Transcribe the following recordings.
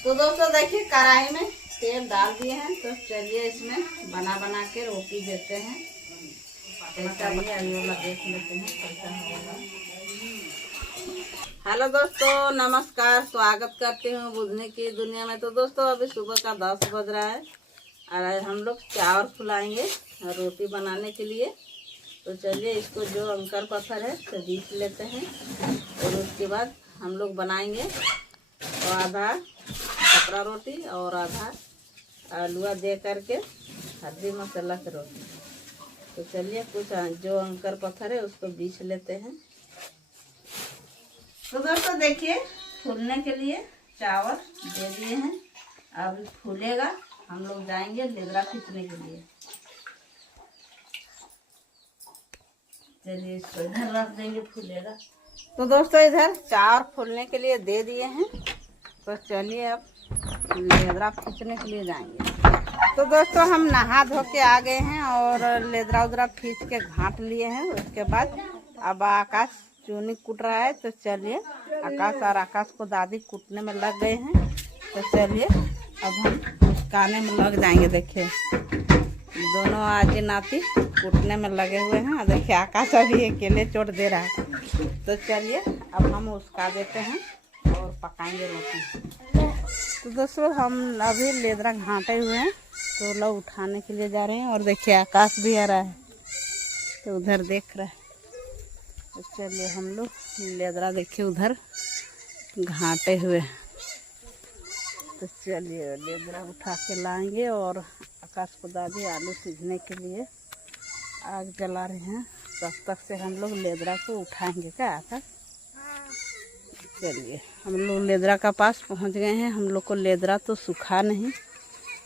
तो दोस्तों देखिए कढ़ाई में तेल डाल दिए हैं, तो चलिए इसमें बना के रोटी देते हैं। कैसा भी अभी वाला देख लेते हैं कैसा होगा। हेलो दोस्तों, नमस्कार, स्वागत करती हूँ बुझने की दुनिया में। तो दोस्तों अभी सुबह का 10 बज रहा है और हम लोग चावल फुलाएंगे रोटी बनाने के लिए। तो चलिए इसको जो अंकर पत्थर है तो बीच लेते हैं और उसके बाद हम लोग बनाएंगे। तो आधा खपरा रोटी और आधा आलूआ दे करके हल्दी मसाला की रोटी। तो चलिए कुछ जो अंकर पत्थर है उसको बीच लेते हैं। तो दोस्तों देखिए फूलने के लिए चावल दे दिए हैं, अब फूलेगा हम लोग जाएंगे लेदरा खींचने के लिए। चलिए इसको इधर रख देंगे, फूलेगा। तो दोस्तों इधर चावल फूलने के लिए दे दिए हैं, तो चलिए अब लेदरा खींचने के लिए जाएंगे। तो दोस्तों हम नहा धो के आ गए हैं और लेदरा उदरा खींच के घाट लिए हैं। उसके बाद अब आकाश चूनी कूट रहा है, तो चलिए आकाश और आकाश को दादी कूटने में लग गए हैं। तो चलिए अब हम मुस्काने में लग जाएंगे। देखिए दोनों आजी नाती कूटने में लगे हुए हैं। देखिए आकाश अभी अकेले चोट दे रहा है। तो चलिए अब हम उसका देते हैं और पकाएंगे रोटी। तो दोस्तों हम अभी लेदरा घाटे हुए हैं, तो लोग उठाने के लिए जा रहे हैं। और देखिए आकाश भी आ रहा है, तो उधर देख रहा है। तो चलिए हम लोग लेदरा देखिए उधर घाटे हुए। तो चलिए लेदरा उठा के लाएंगे और आकाश को दादी आलू सीझने के लिए आग जला रहे हैं। तब तक से हम लोग लेदरा को उठाएंगे क्या आकाश। चलिए हम लोग लेदरा का पास पहुंच गए हैं। हम लोग को लेदरा तो सूखा नहीं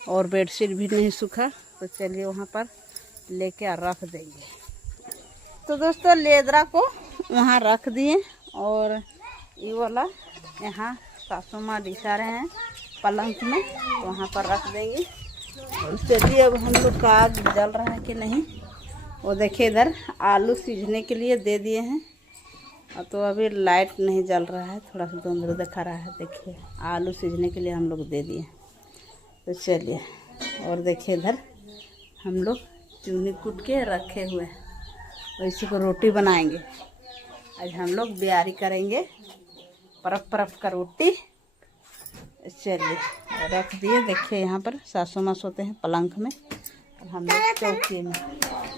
और बेडशीट भी नहीं सूखा, तो चलिए वहां पर लेके रख देंगे। तो दोस्तों लेदरा को वहां रख दिए और ये वाला यहाँ सासू माँ दिखा रहे हैं पलंग में, तो वहाँ पर रख देंगे। और चलिए अब हम लोग का आग जल रहा है कि नहीं वो देखिए। इधर आलू सीझने के लिए दे दिए हैं, तो अभी लाइट नहीं जल रहा है, थोड़ा सा धुंधला दिखा रहा है। देखिए आलू सीझने के लिए हम लोग दे दिए। तो चलिए और देखिए इधर हम लोग चूनी कूट के रखे हुए हैं और इसी को रोटी बनाएंगे। आज हम लोग बियारी करेंगे, परफ परफ का रोटी। चलिए रख दिए। देखिए यहाँ पर सासू माँ सोते हैं पलंग में और हम लोग चौकी में।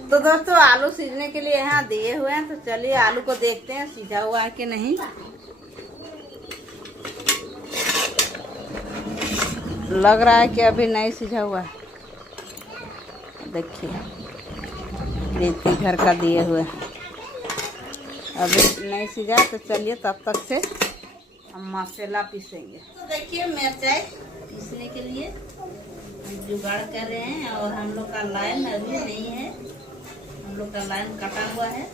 तो दोस्तों आलू सीझने के लिए यहाँ दिए हुए हैं, तो चलिए आलू को देखते हैं सीझा हुआ है कि नहीं। लग रहा है कि अभी नहीं सीझा हुआ है। देखिए प्रीति घर का दिए हुए अभी नहीं सीझा, तो चलिए तब तक से हम मसाला पीसेंगे। तो देखिए मिर्चाई पीसने के लिए जुगाड़ कर रहे हैं और हम लोग का लाइन अभी नहीं है, हम लोग का लाइन कटा हुआ है।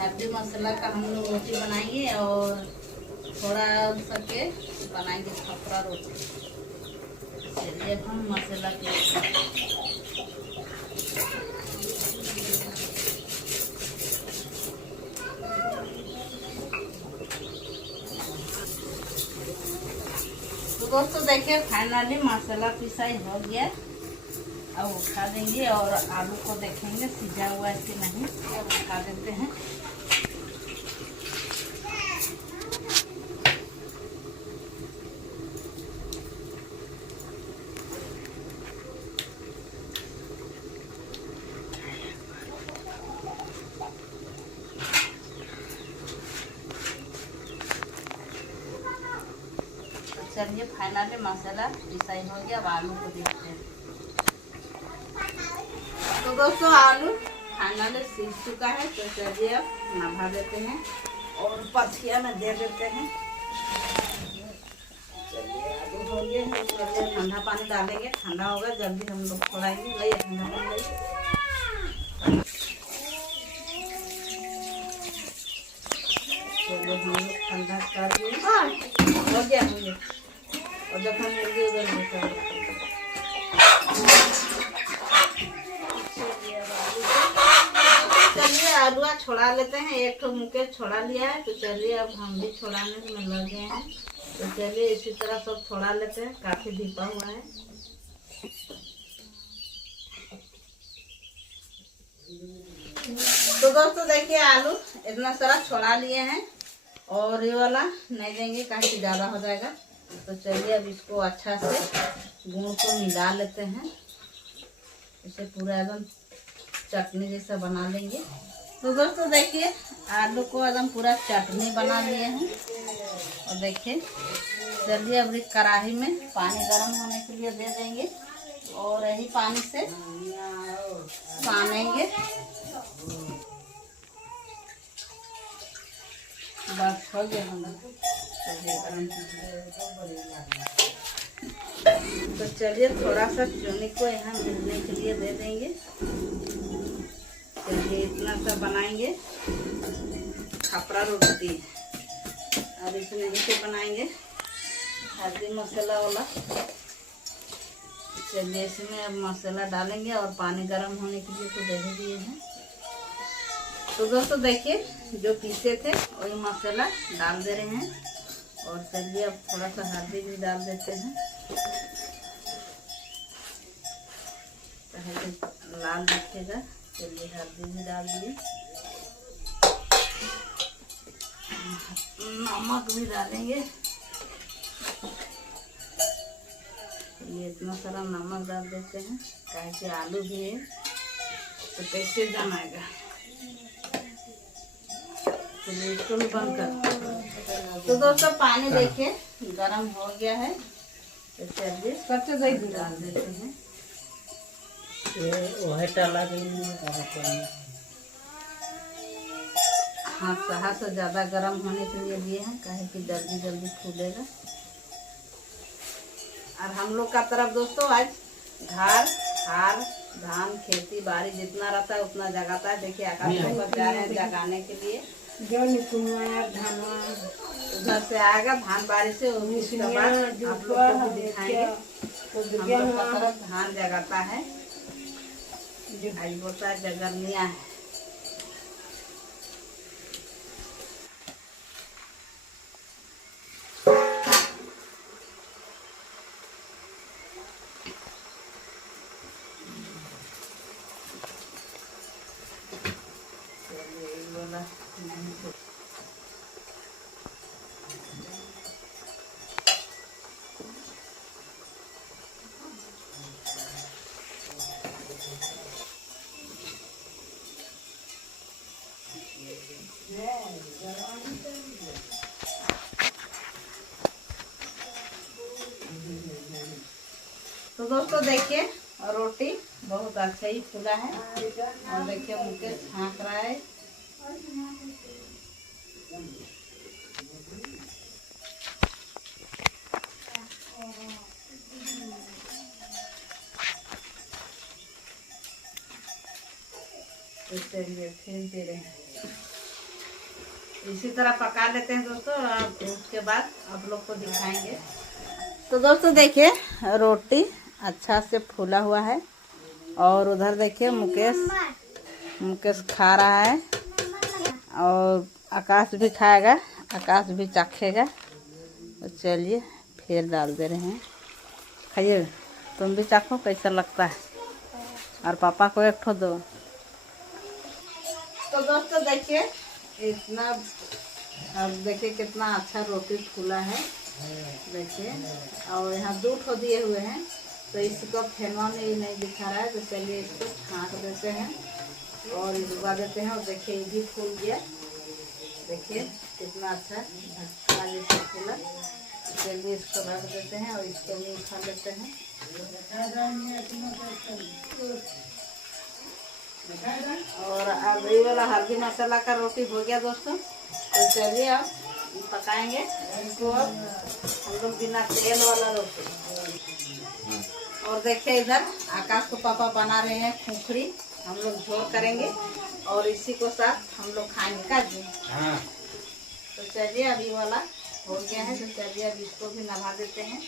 हल्दी मसाला का हम लोग रोटी बनाएंगे और थोड़ा सके बनाएंगे खपरा रोटी। चलिए हम मसाला पीसेंगे। तो दोस्तों देखिए फाइनली मसाला पिसाई हो गया। अब उठा देंगे और आलू को देखेंगे सीझा हुआ है कि नहीं। अब उठा देते हैं। चलिए फाइनली मसाला पिसाई हो गया। अब आलू को देखते हैं। तो दोस्तों आलू फाइनली सीझ चुका है, तो चलिए अब नभा देते हैं और पथिया में दे देते हैं। चलिए आलू हो गए हैं, चलिए ठंडा पानी डालेंगे, ठंडा होगा जल्दी हम लोग खोलाएंगे। लाइए ठंडा पानी लाइए। चलिए हम लोग ठंडा कर दिए, हो गया मुझे। और जब हम मुर्गी उधर निकल चलिए चलिए आलूआ छोड़ा लेते हैं। एक ठो मुकेश छोड़ा लिया है, तो चलिए अब हम भी छोड़ाने में लग गए हैं। तो चलिए इसी तरह सब छोड़ा लेते हैं, काफी ढीपा हुआ है। तो दोस्तों देखिए आलू इतना सारा छोड़ा लिए हैं, और ये वाला नहीं देंगे काफी ज्यादा हो जाएगा। तो चलिए अब इसको अच्छा से गुड़ को मिला लेते हैं, इसे पूरा एकदम चटनी जैसा बना लेंगे। तो दोस्तों देखिए आलू को एकदम पूरा चटनी बना लिए हैं। और देखिए चलिए अब कढ़ाई में पानी गर्म होने के लिए दे देंगे, और यही पानी से सानेंगे। बस हो गया हम। तो चलिए थोड़ा सा चूनी को यहाँ मिलने के लिए दे देंगे। चलिए इतना सा बनाएंगे खापरा रोटी, और इसमें इसे बनाएंगे हल्दी मसाला वाला। चलिए इसमें अब मसाला डालेंगे, और पानी गर्म होने के लिए तो दे ही दिए हैं। तो दोस्तों देखिए जो पीसे थे वही मसाला डाल दे रहे हैं। और चलिए अब थोड़ा सा हल्दी भी डाल देते हैं, ताकि लाल दिखेगा। चलिए हल्दी भी डाल दिए, नमक भी डालेंगे। ये इतना सारा नमक डाल देते हैं, काहे कि आलू भी है तो कैसे जमाएगा। चलिए इसको भी बंद कर। तो दोस्तों पानी देखिए गरम हो गया है, तो चलिए कच्चे दही डाल देते हैं। हाँ सहा से ज़्यादा गर्म होने के लिए दिए हैं, काहे कि जल्दी जल्दी फूलेगा। और हम लोग का तरफ दोस्तों आज घर हार धान खेती बाड़ी जितना रहता है उतना जगाता है। देखिए आकाश ऊपर जा रहे हैं जगाने के लिए। उधर से आएगा धान बाड़ी से, उसके बाद आप लोग को भी दिखाएंगे। हम लोग का तरफ धान जगाता है, आज बोलता है जगरनिया है। तो दोस्तों देखिए रोटी बहुत अच्छा ही फूला है, और देखिए मुकेश छाँक रहा है। चलिए फिर दे रहे हैं, इसी तरह पका लेते हैं दोस्तों। अब उसके बाद आप लोग को दिखाएंगे। तो दोस्तों देखिए रोटी अच्छा से फूला हुआ है, और उधर देखिए मुकेश खा रहा है, और आकाश भी खाएगा, आकाश भी चखेगा। तो चलिए फिर डाल दे रहे हैं, खाइए तुम भी चखो कैसा लगता है, और पापा को एक ठो दो। तो दोस्तों देखिए इतना, अब देखिए कितना अच्छा रोटी फूला है देखिए। और यहाँ 2 ठो दिए हुए हैं, तो इसको फेनवा में ही नहीं दिखा रहा है। तो चलिए इसको छाँक देते हैं और डुबा देते हैं। और देखिए ये भी फूल गया, देखिए कितना अच्छा जैसे फूला। चलिए इसको रख देते हैं और इसको भी खा लेते हैं। और अब ये वाला हल्दी मसाला का रोटी हो गया दोस्तों। तो चलिए अब पकाएंगे इसको, अब हम लोग बिना तेल वाला रोटी। और देखिए इधर आकाश को पापा बना रहे हैं खुखड़ी, हम लोग झोल करेंगे और इसी को साथ हम लोग खाएंगे का जी। तो चलिए अब ये वाला हो गया है, तो चलिए अब इसको भी नभा देते हैं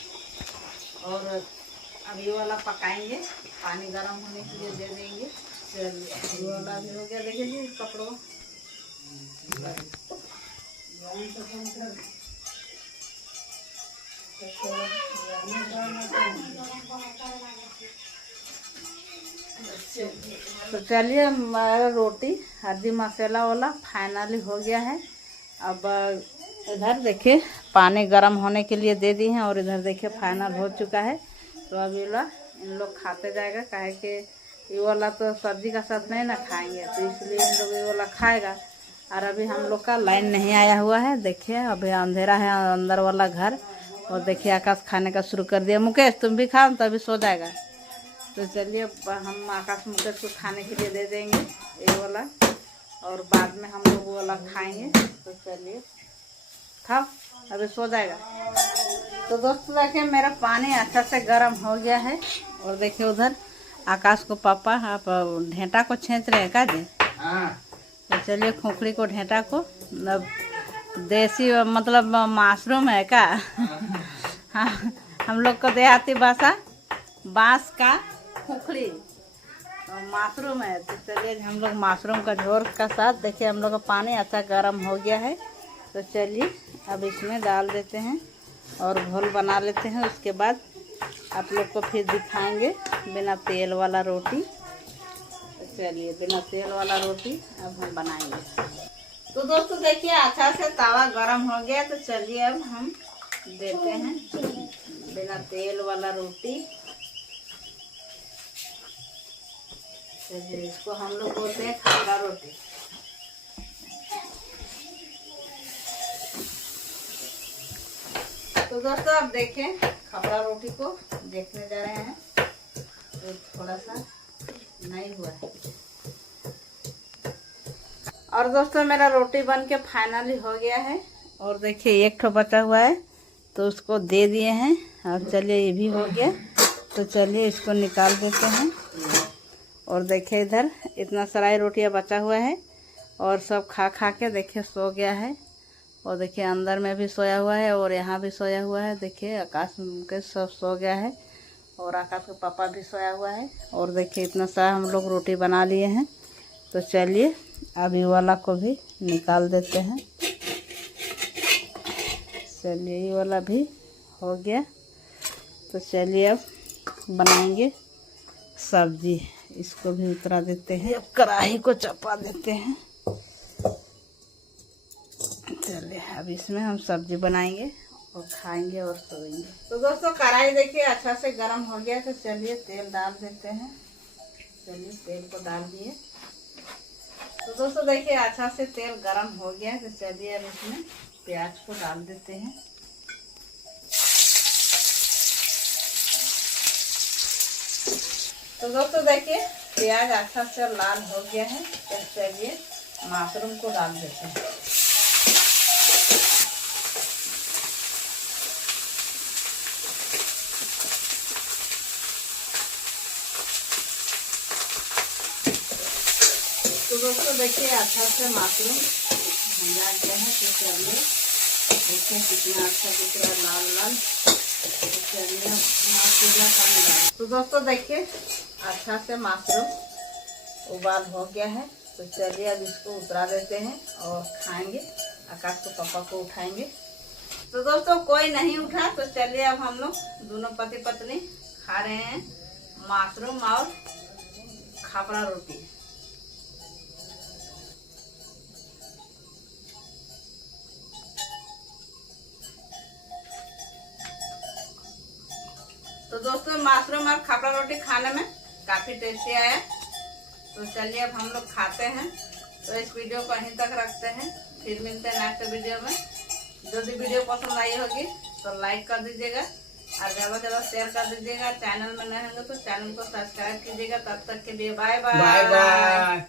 और अब ये वाला पकाएंगे। पानी गर्म होने के लिए दे देंगे चलिए वाला भी हो गया। देखिए जी कपड़ों तो चलिए हमारा रोटी हल्दी मसाला वाला फाइनली हो गया है। अब इधर देखिए पानी गर्म होने के लिए दे दी हैं और इधर देखिए फाइनल हो चुका है। तो अब ये वाला इन लोग खाते जाएगा, काहे कि ये वाला तो सब्जी का साथ नहीं ना खाएंगे, तो इसलिए इन लोग ये वाला खाएगा। और अभी हम लोग का लाइन नहीं आया हुआ है। देखिए अभी अंधेरा है अंदर वाला घर। और देखिए आकाश खाने का शुरू कर दिया। मुकेश तुम भी खाओ तो अभी सो जाएगा। तो चलिए हम आकाश मुकेश को खाने के लिए दे देंगे ये वाला, और बाद में हम लोग वो वाला खाएंगे। तो चलिए था अभी सो जाएगा। तो दोस्तों देखिए मेरा पानी अच्छा से गर्म हो गया है। और देखिए उधर आकाश को पापा आप ढेंटा को छेंच रहे हैं का जी? तो चलिए खोखड़ी को ढेंटा को देसी मतलब मशरूम है का? हाँ हम लोग को देहाती भाषा बांस का खोखड़ी तो मशरूम है। तो चलिए हम लोग मशरूम का झोर का साथ देखिए हम लोग का पानी अच्छा गर्म हो गया है। तो चलिए अब इसमें डाल देते हैं और घोल बना लेते हैं। उसके बाद आप लोग को फिर दिखाएंगे बिना तेल वाला रोटी। तो चलिए बिना तेल वाला रोटी अब हम बनाएंगे। तो दोस्तों देखिए अच्छा से तवा गरम हो गया। तो चलिए अब हम देते हैं बिना तेल वाला रोटी। चलिए इसको हम लोग बोलते हैं खापरा रोटी। तो दोस्तों आप देखें खापरा रोटी को देखने जा रहे हैं। तो थोड़ा सा नहीं हुआ है। और दोस्तों मेरा रोटी बन के फाइनली हो गया है। और देखिए एक ठो बचा हुआ है तो उसको दे दिए हैं। और चलिए ये भी हो गया। तो चलिए इसको निकाल देते हैं। और देखिए इधर इतना सारा रोटियां बचा हुआ है और सब खा खा के देखिए सो गया है। और देखिए अंदर में भी सोया हुआ है और यहाँ भी सोया हुआ है। देखिए आकाश के सब सो गया है और आकाश के पापा भी सोया हुआ है। और देखिए इतना सारा हम लोग रोटी बना लिए हैं। तो चलिए अब ये वाला को भी निकाल देते हैं। चलिए ये वाला भी हो गया। तो चलिए अब बनाएंगे सब्जी। इसको भी उतरा देते हैं। अब कढ़ाई को चपा देते हैं। चलिए अब इसमें हम सब्जी बनाएंगे और खाएंगे और सोएंगे। तो दोस्तों कढ़ाई देखिए अच्छा से गर्म हो गया। तो चलिए तेल डाल देते हैं। चलिए तेल को डाल दिए। तो दोस्तों देखिए अच्छा से तेल गरम हो गया। तो चलिए अब इसमें प्याज को डाल देते हैं। तो दोस्तों देखिए प्याज अच्छा से लाल हो गया है। तो चलिए मशरूम को डाल देते हैं। तो दोस्तों देखिए अच्छा से मशरूम भुना गया है। तो चलिए देखिए कितना अच्छा दिख रहा है लाल लाल। तो चलिए मशरूम पानी डाल। तो दोस्तों देखिए अच्छा से मशरूम उबाल हो गया है। तो चलिए अब इसको उतरा देते हैं और खाएंगे। आकाश को पापा को उठाएंगे। तो दोस्तों कोई नहीं उठा। तो चलिए अब हम लोग दोनों पति पत्नी खा रहे हैं मशरूम और खापरा रोटी। तो दोस्तों मशरूम और खापरा रोटी खाने में काफ़ी टेस्टी आया। तो चलिए अब हम लोग खाते हैं। तो इस वीडियो को यहीं तक रखते हैं। फिर मिलते हैं नेक्स्ट वीडियो में। यदि वीडियो पसंद आई होगी तो लाइक कर दीजिएगा और ज़्यादा से ज़्यादा शेयर कर दीजिएगा। चैनल में नए होंगे तो चैनल को सब्सक्राइब कीजिएगा। तब तक के लिए बाय बाय।